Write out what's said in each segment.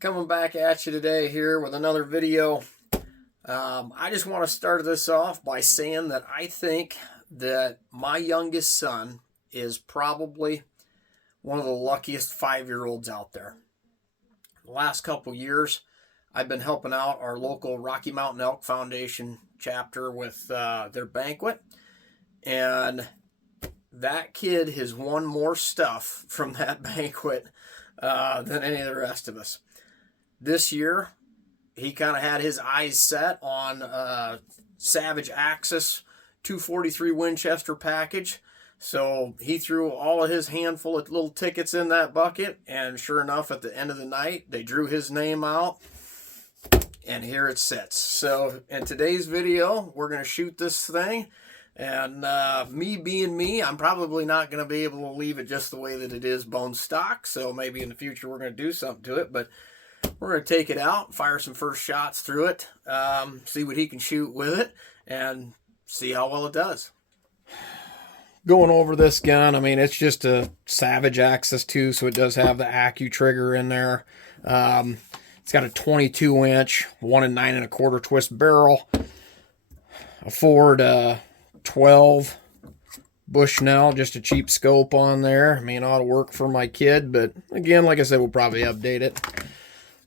Coming back at you today here with another video. I just want to start this off by saying that I think that my youngest son is probably one of the luckiest 5-year-olds out there. The last couple years, I've been helping out our local Rocky Mountain Elk Foundation chapter with their banquet, and that kid has won more stuff from that banquet than any of the rest of us. This year, he kind of had his eyes set on Savage Axis 243 Winchester package. So he threw all of his handful of little tickets in that bucket, and sure enough, at the end of the night, they drew his name out, and here it sits. So in today's video, we're going to shoot this thing, and me being me, I'm probably not going to be able to leave it just the way that it is bone stock, so maybe in the future we're going to do something to it, but we're going to take it out, fire some first shots through it, see what he can shoot with it, and see how well it does. Going over this gun, I mean, it's just a Savage Axis 2, so it does have the Accu trigger in there. It's got a 22-inch, 1 9 1/4 twist barrel, a Ford 12 Bushnell, just a cheap scope on there. I mean, it ought to work for my kid, but again, like I said, we'll probably update it.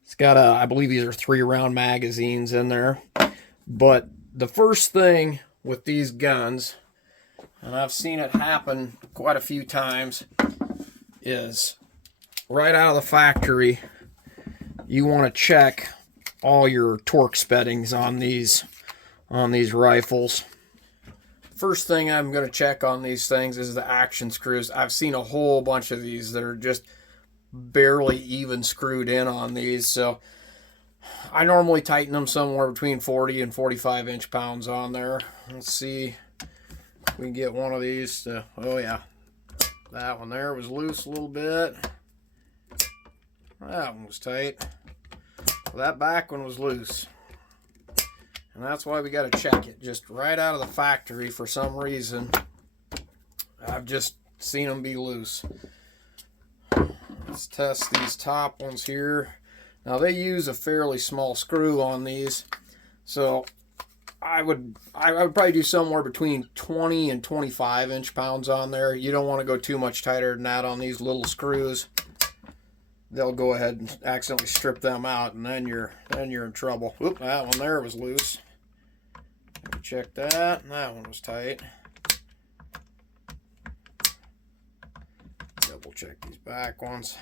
It's got I believe these are 3-round magazines in there. But the first thing with these guns, and I've seen it happen quite a few times, is right out of the factory, you want to check all your torque settings on these rifles. First thing I'm going to check on these things is the action screws. I've seen a whole bunch of these that are just barely even screwed in on these, so I normally tighten them somewhere between 40 and 45 inch-pounds on there. Let's see if we can get one of these to, oh yeah, that one there was loose a little bit. That one was tight. Well, that back one was loose, and that's why we got to check it just right out of the factory. For some reason, I've just seen them be loose. Let's test these top ones here. Now they use a fairly small screw on these, so I would probably do somewhere between 20 and 25 inch-pounds on there. You don't want to go too much tighter than that on these little screws. They'll go ahead and accidentally strip them out, and then you're in trouble. Oop, that one there was loose. Check that, and that one was tight. Double check these back ones.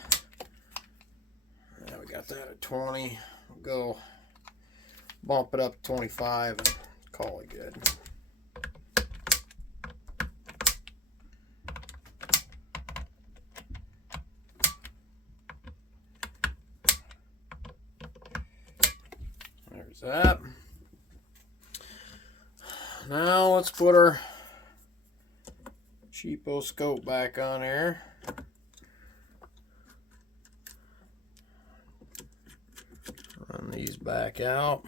Yeah, we got that at 20. We'll go bump it up to 25 and call it good. There's that. Now let's put our cheapo scope back on here. Run these back out.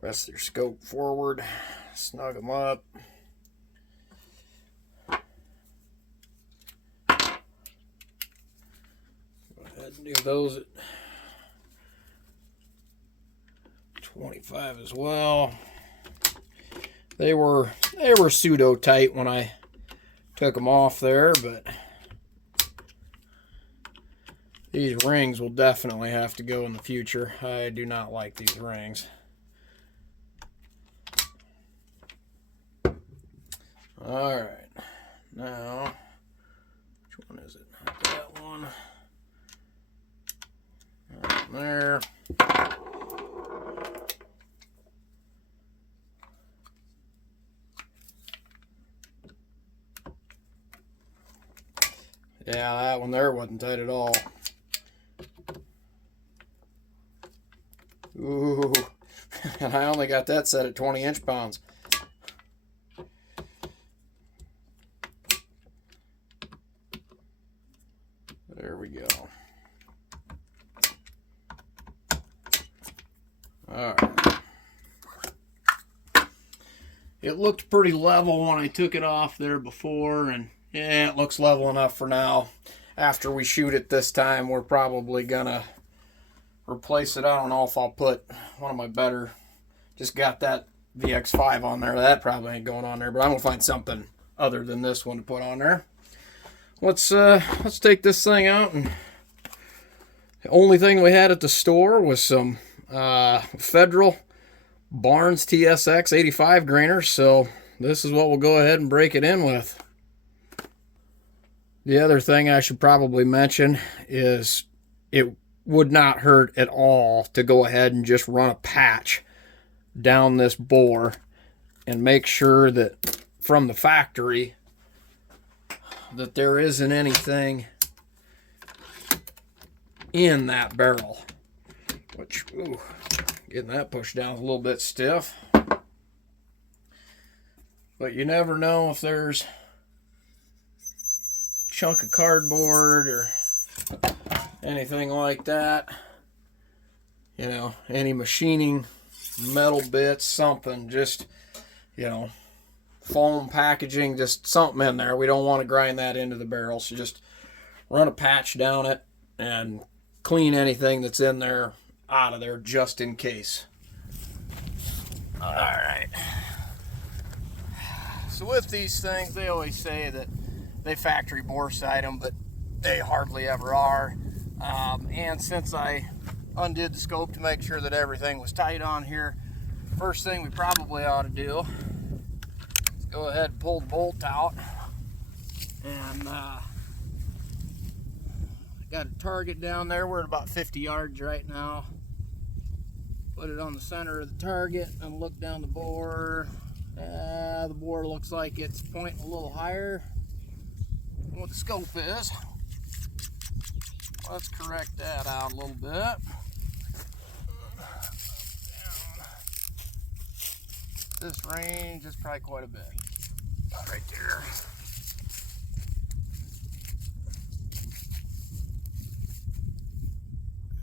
Press your scope forward, snug them up. Go ahead and do those at 25 as well. They were pseudo tight when I took them off there, but these rings will definitely have to go in the future. I do not like these rings. Alright, now, which one is it? Not that one. That one there. Yeah, that one there wasn't tight at all. Ooh, and I only got that set at 20 inch-pounds. There we go. All right. It looked pretty level when I took it off there before, and Yeah, it looks level enough for now. After we shoot it this time, we're probably gonna replace it. I don't know if I'll put one of my better, just got that VX5 on there. That probably ain't going on there, but I'm gonna find something other than this one to put on there. Let's take this thing out. And the only thing we had at the store was some Federal Barnes TSX 85 grainers, so this is what we'll go ahead and break it in with. The other thing I should probably mention is it would not hurt at all to go ahead and just run a patch down this bore and make sure that from the factory that there isn't anything in that barrel, which, ooh, getting that pushed down is a little bit stiff. But you never know if there's a chunk of cardboard or anything like that. You know, any machining, metal bits, something, just, you know, foam packaging, just something in there. We don't want to grind that into the barrel, so just run a patch down it and clean anything that's in there out of there just in case. All right. So with these things, they always say that they factory bore sight them, but they hardly ever are. And since I undid the scope to make sure that everything was tight on here, first thing we probably ought to do is go ahead and pull the bolt out. And got a target down there. We're at about 50 yards right now. Put it on the center of the target and look down the bore. The bore looks like it's pointing a little higher than what the scope is. Let's correct that out a little bit. This range is probably quite a bit. Right there.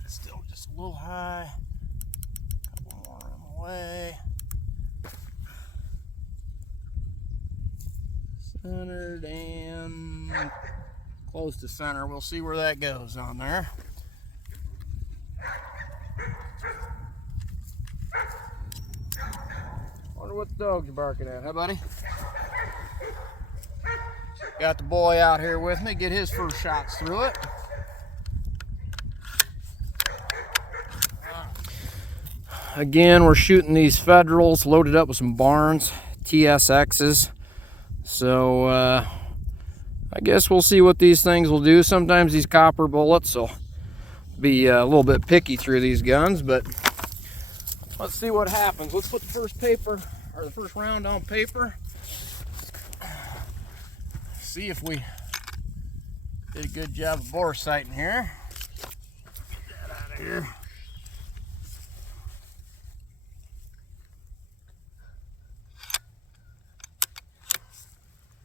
Still just a little high. A couple more on the way. Centered and close to center. We'll see where that goes on there. Wonder what the dogs are barking at, huh, buddy? Got the boy out here with me. Get his first shots through it. Again, we're shooting these Federals loaded up with some Barnes TSXs. So I guess we'll see what these things will do. Sometimes these copper bullets will be a little bit picky through these guns, but let's see what happens. Let's put the first paper, or the first round on paper. See if we did a good job of bore sighting here. Get that out of here.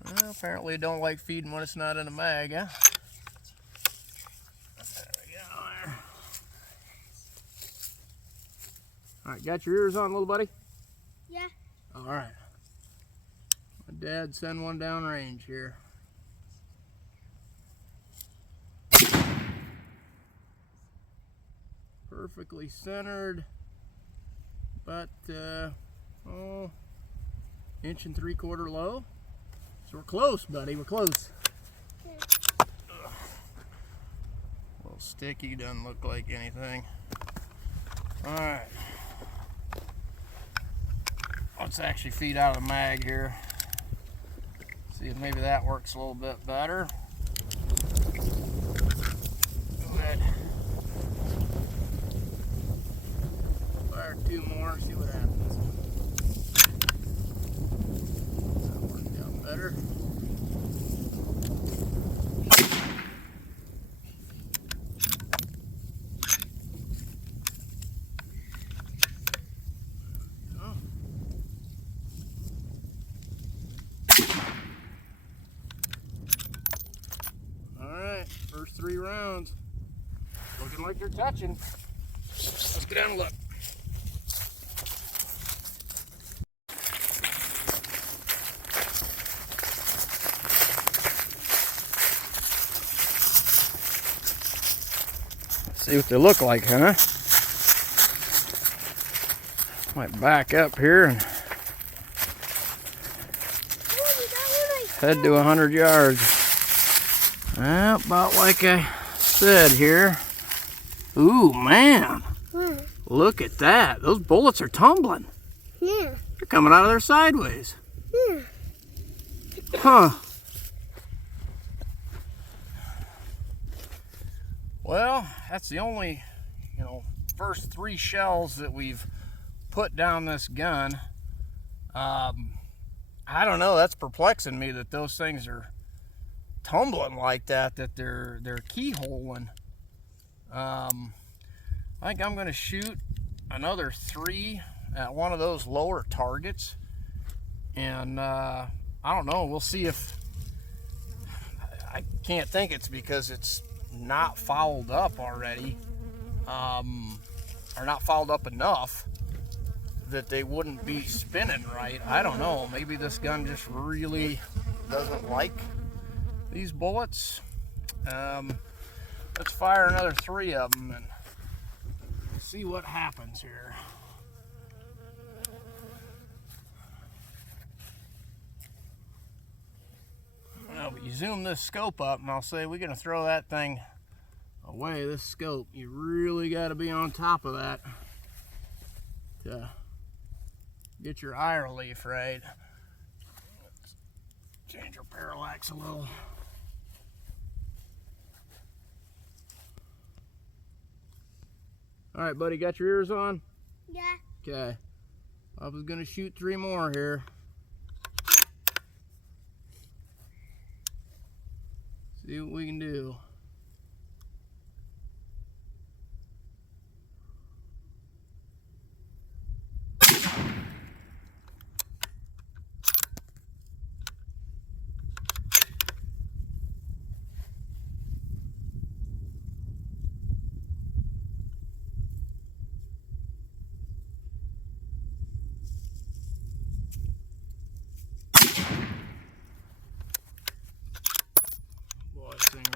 Well, apparently you don't like feeding when it's not in a mag, huh? There we go there. Alright, got your ears on, little buddy? Yeah. Alright. My dad send one down range here. Perfectly centered, but inch and 3/4 low. So we're close, buddy, we're close. Okay. A little sticky, doesn't look like anything. Alright. Let's actually feed out of the mag here. See if maybe that works a little bit better. Go ahead. Fire 2 more, see what happens. That worked out better. Alright, first 3 rounds. Looking like they're touching. Let's go down and look. See what they look like, huh? Might back up here and head to 100 yards. Well, about like I said here. Ooh, man. Look at that. Those bullets are tumbling. Yeah. They're coming out of there sideways. Yeah. Huh. Well, that's the only, first 3 shells that we've put down this gun. I don't know, that's perplexing me that those things are tumbling like that they're keyholing. I think I'm going to shoot another 3 at one of those lower targets, and I don't know, we'll see if, I can't think it's because it's not fouled up already, or not fouled up enough that they wouldn't be spinning right. I don't know, maybe this gun just really doesn't like these bullets. Let's fire another 3 of them and see what happens here. Well, but you zoom this scope up and I'll say we're gonna throw that thing away, this scope. You really gotta be on top of that to get your eye relief right. Let's change our parallax a little. All right, buddy, got your ears on? Yeah. Okay. I was gonna shoot 3 more here. See what we can do.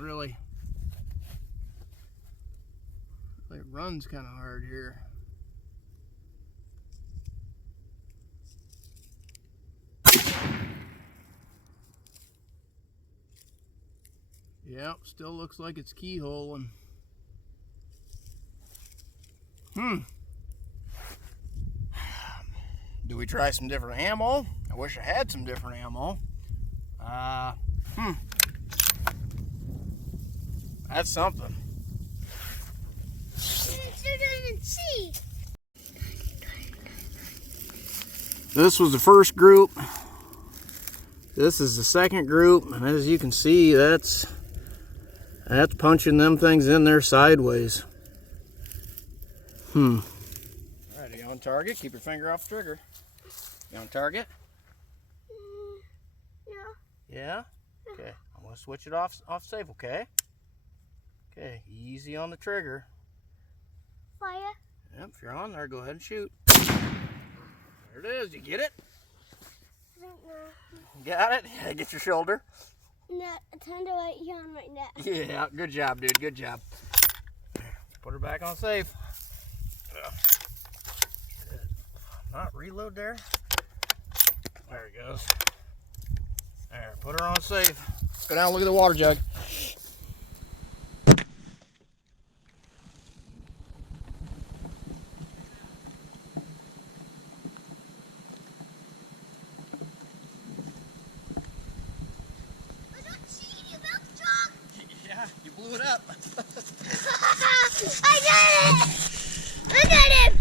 Really runs kind of hard here. Yep, still looks like it's keyholing. Do we try some different ammo? I wish I had some different ammo. That's something. This was the first group. This is the second group, and as you can see, that's punching them things in there sideways. Alright, are you on target? Keep your finger off the trigger. You on target? Yeah. Yeah? Okay. I'm gonna switch it off safe, okay? Okay, easy on the trigger. Fire. Yep, if you're on there, go ahead and shoot. There it is, you get it? Got it? Yeah, get your shoulder. No, turn the right here on right now. Yeah, good job, dude, good job. Put her back on safe. Not reload there. There it goes. There, put her on safe. Go down and look at the water jug. Yeah, you blew it up. I got it! I got him!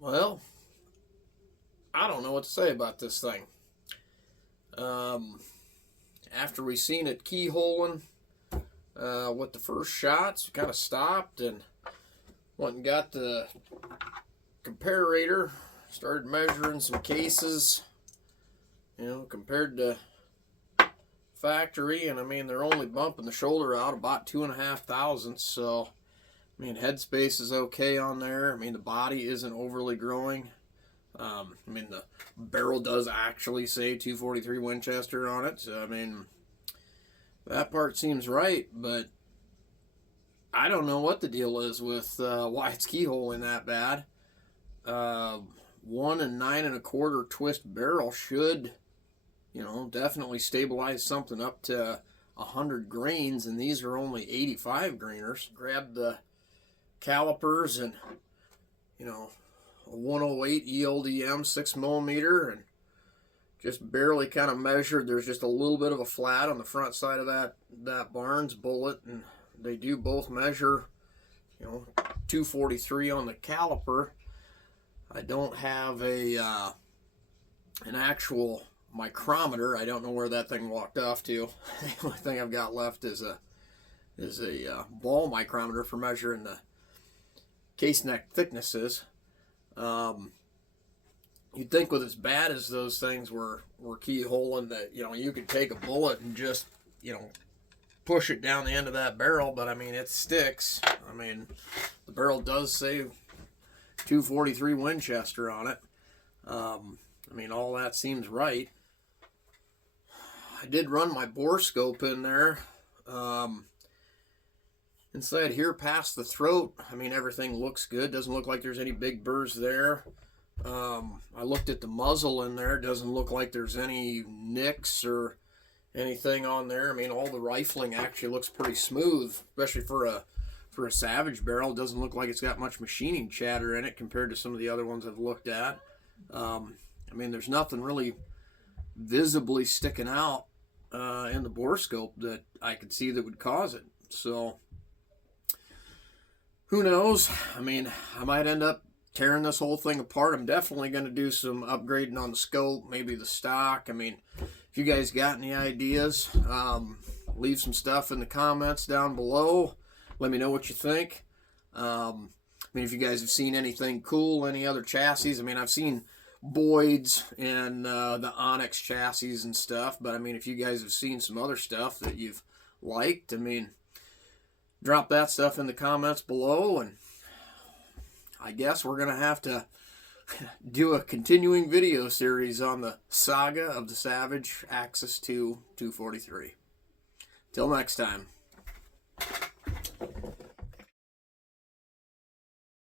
Well, I don't know what to say about this thing. After we seen it keyholing with the first shots, we kind of stopped and went and got the comparator, started measuring some cases, compared to factory, and I mean they're only bumping the shoulder out about 2.5 thousandths, so I mean, headspace is okay on there. I mean, the body isn't overly growing. I mean, the barrel does actually say 243 Winchester on it. So, I mean, that part seems right, but I don't know what the deal is with why it's keyholing that bad. 1 9 1/4 twist barrel should, definitely stabilize something up to 100 grains, and these are only 85 grainers. Grab the calipers and, a 108 ELDM 6mm, and just barely kind of measured. There's just a little bit of a flat on the front side of that Barnes bullet, and they do both measure, 243 on the caliper. I don't have an actual micrometer. I don't know where that thing walked off to. The only thing I've got left is a ball micrometer for measuring the case neck thicknesses. You'd think with as bad as those things were keyholing that, you could take a bullet and just, push it down the end of that barrel, but I mean, it sticks. I mean, the barrel does say 243 Winchester on it. I mean, all that seems right. I did run my bore scope in there. Inside here past the throat, I mean, everything looks good. Doesn't look like there's any big burrs there. I looked at the muzzle in there. Doesn't look like there's any nicks or anything on there. I mean, all the rifling actually looks pretty smooth, especially for a Savage barrel. It doesn't look like it's got much machining chatter in it compared to some of the other ones I've looked at. I mean, there's nothing really visibly sticking out in the bore scope that I could see that would cause it. So, who knows? I mean, I might end up tearing this whole thing apart. I'm definitely going to do some upgrading on the scope, maybe the stock. I mean, if you guys got any ideas, leave some stuff in the comments down below. Let me know what you think. I mean, if you guys have seen anything cool, any other chassis. I mean, I've seen Boyd's and the Onyx chassis and stuff, but I mean, if you guys have seen some other stuff that you've liked, I mean, drop that stuff in the comments below, and I guess we're going to have to do a continuing video series on the saga of the Savage Axis 2 243. Till next time.